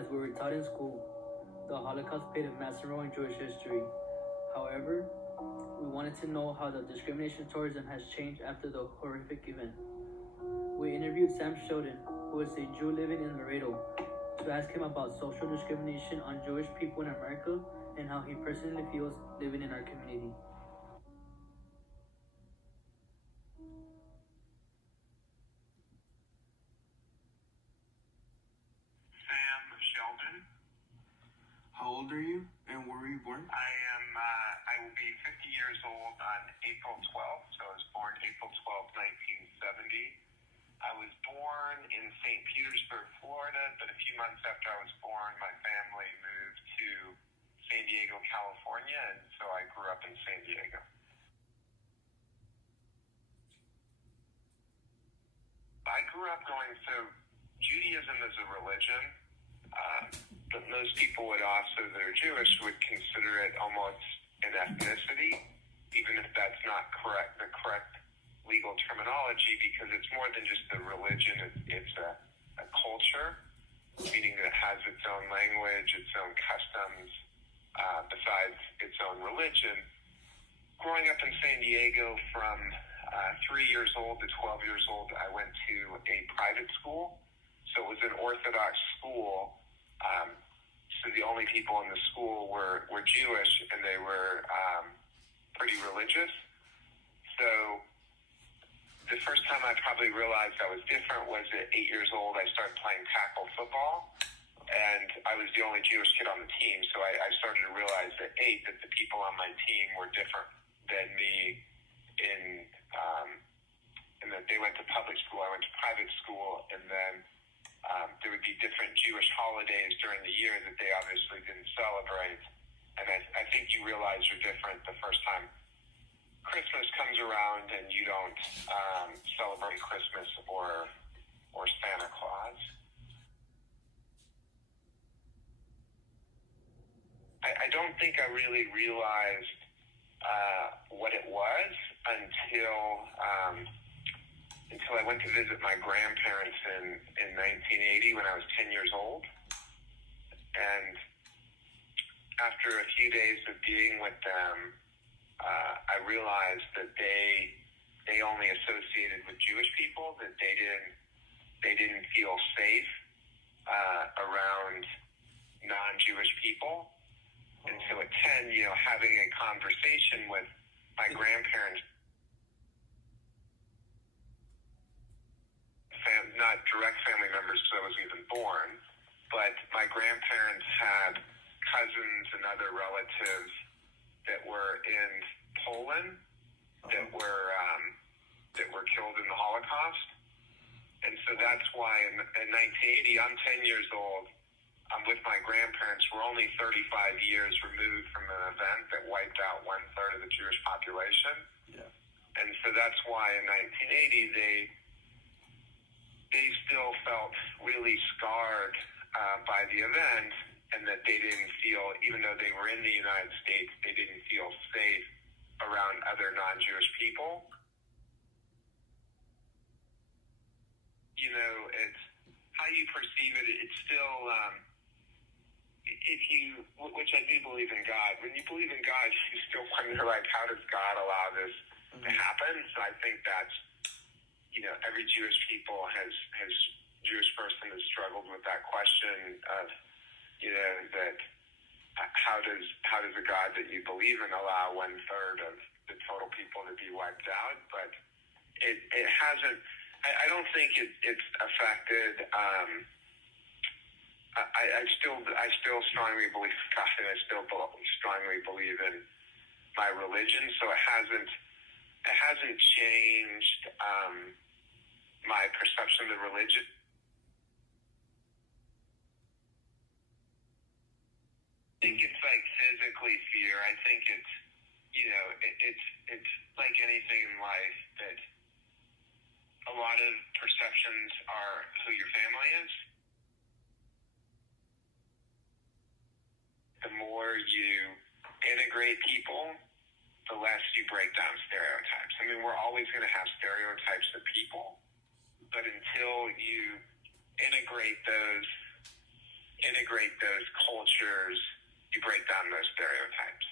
As we were taught in school, the Holocaust played a massive role in Jewish history. However, we wanted to know how the discrimination towards them has changed after the horrific event. We interviewed Sam Sheldon, who is a Jew living in Laredo, to ask him about social discrimination on Jewish people in America and how he personally feels living in our community. Sam Sheldon. How old are you, and where were you born? I will be 50 years old on April 12th, so I was born April 12th, 1970. I was born in St. Petersburg, Florida, but a few months after I was born, my family moved to San Diego, California, and so I grew up in San Diego. I grew up Judaism is a religion, but most people that are Jewish would consider it almost an ethnicity, even if that's not the correct legal terminology, because it's more than just a religion. It's a culture, meaning that it has its own language, its own customs, besides its own religion. Growing up in San Diego from 3 years old to 12 years old, I went to a private school. So it was an Orthodox school. So the only people in the school were Jewish, and they were pretty religious. So the first time I probably realized I was different was at 8 years old. I started playing tackle football, and I was the only Jewish kid on the team. So I started to realize at 8 that the people on my team were different than me in that they went to public school, I went to private school, and then there would be different Jewish holidays during the year that they obviously didn't celebrate. And I think you realize you're different the first time Christmas comes around and you don't celebrate Christmas or Santa Claus. I don't think I really realized what it was until I went to visit my grandparents in 1980 when I was 10 years old. And after a few days of being with them, I realized that they only associated with Jewish people, that they didn't feel safe around non-Jewish people. And so at 10, having a conversation with my grandparents, not direct family members because I wasn't even born, but my grandparents had cousins and other relatives that were in Poland that were killed in the Holocaust. And so that's why in 1980, I'm 10 years old. I'm with my grandparents. We're only 35 years removed from an event that wiped out 1/3 of the Jewish population. Yeah. And so that's why in 1980 they still felt really scarred by the event, and that they didn't feel, even though they were in the United States, they didn't feel safe around other non-Jewish people. It's how you perceive it. It's still, which I do believe in God. When you believe in God, you still wonder, how does God allow this to happen? So I think that's, every Jewish Jewish person has struggled with that question of, that how does a God that you believe in allow 1/3 of the total people to be wiped out? But it hasn't. I don't think it's affected. I still strongly believe in God, and I still strongly believe in my religion. So it hasn't changed my perception of the religion. I think it's like physically fear. I think it's it's like anything in life, that a lot of perceptions are who your family is. The more you integrate people, the less you break down stereotypes. I mean, we're always going to have stereotypes of people, but until you integrate those integrate those cultures, you break down those stereotypes.